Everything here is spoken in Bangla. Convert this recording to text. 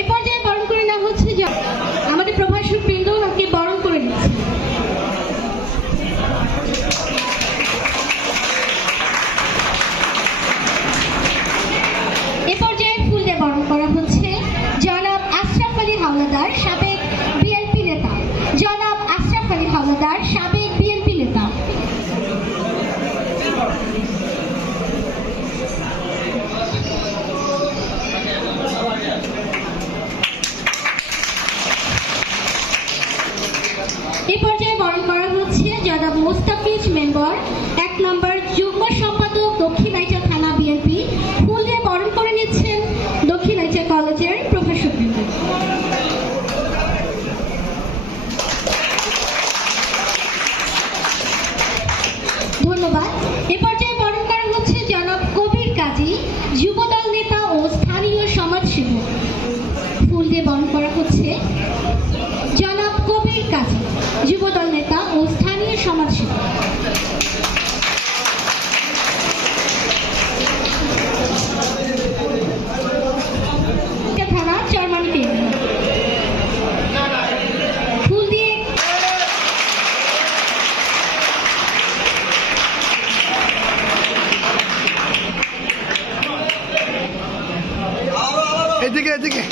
এ পর্যায়ে বরণ করে নেওয়া হচ্ছে আমাদের প্রভাষক বৃন্দ ওনাকে বরণ করে নিচ্ছে। এ পর্যায়ে ফুল দিয়ে বরণ করা হচ্ছে জনাব আশরাফ আলী হাওলাদার, সাবেক বিএনপি নেতা। জনাব আশরাফ আলী হাওলাদার, সাবেক বিএনপি নেতা। এই পর্যায়ে বরণ করা হচ্ছে জনাব মোস্তাফিজ মেম্বার, 1 নম্বর যুগ্ম সম্পাদক, দক্ষিণাইচা থানা বিএনপি। ফুল দিয়ে বরণ করে নিচ্ছেন দক্ষিণাইচা কলেজের প্রভাষকবৃন্দ। ধন্যবাদ। এ পর্যায়ে বরণ করা হচ্ছে জনাব কবির কাজী, যুবদল নেতা ও স্থানীয় সমাজসেবক। ফুল দিয়ে বরণ করা হচ্ছে জনাব কবির কাজী, যুবদল নেতা ও স্থানীয় সমাজসেবক। থানা চরমানিতে ফুল দিয়ে এদিকে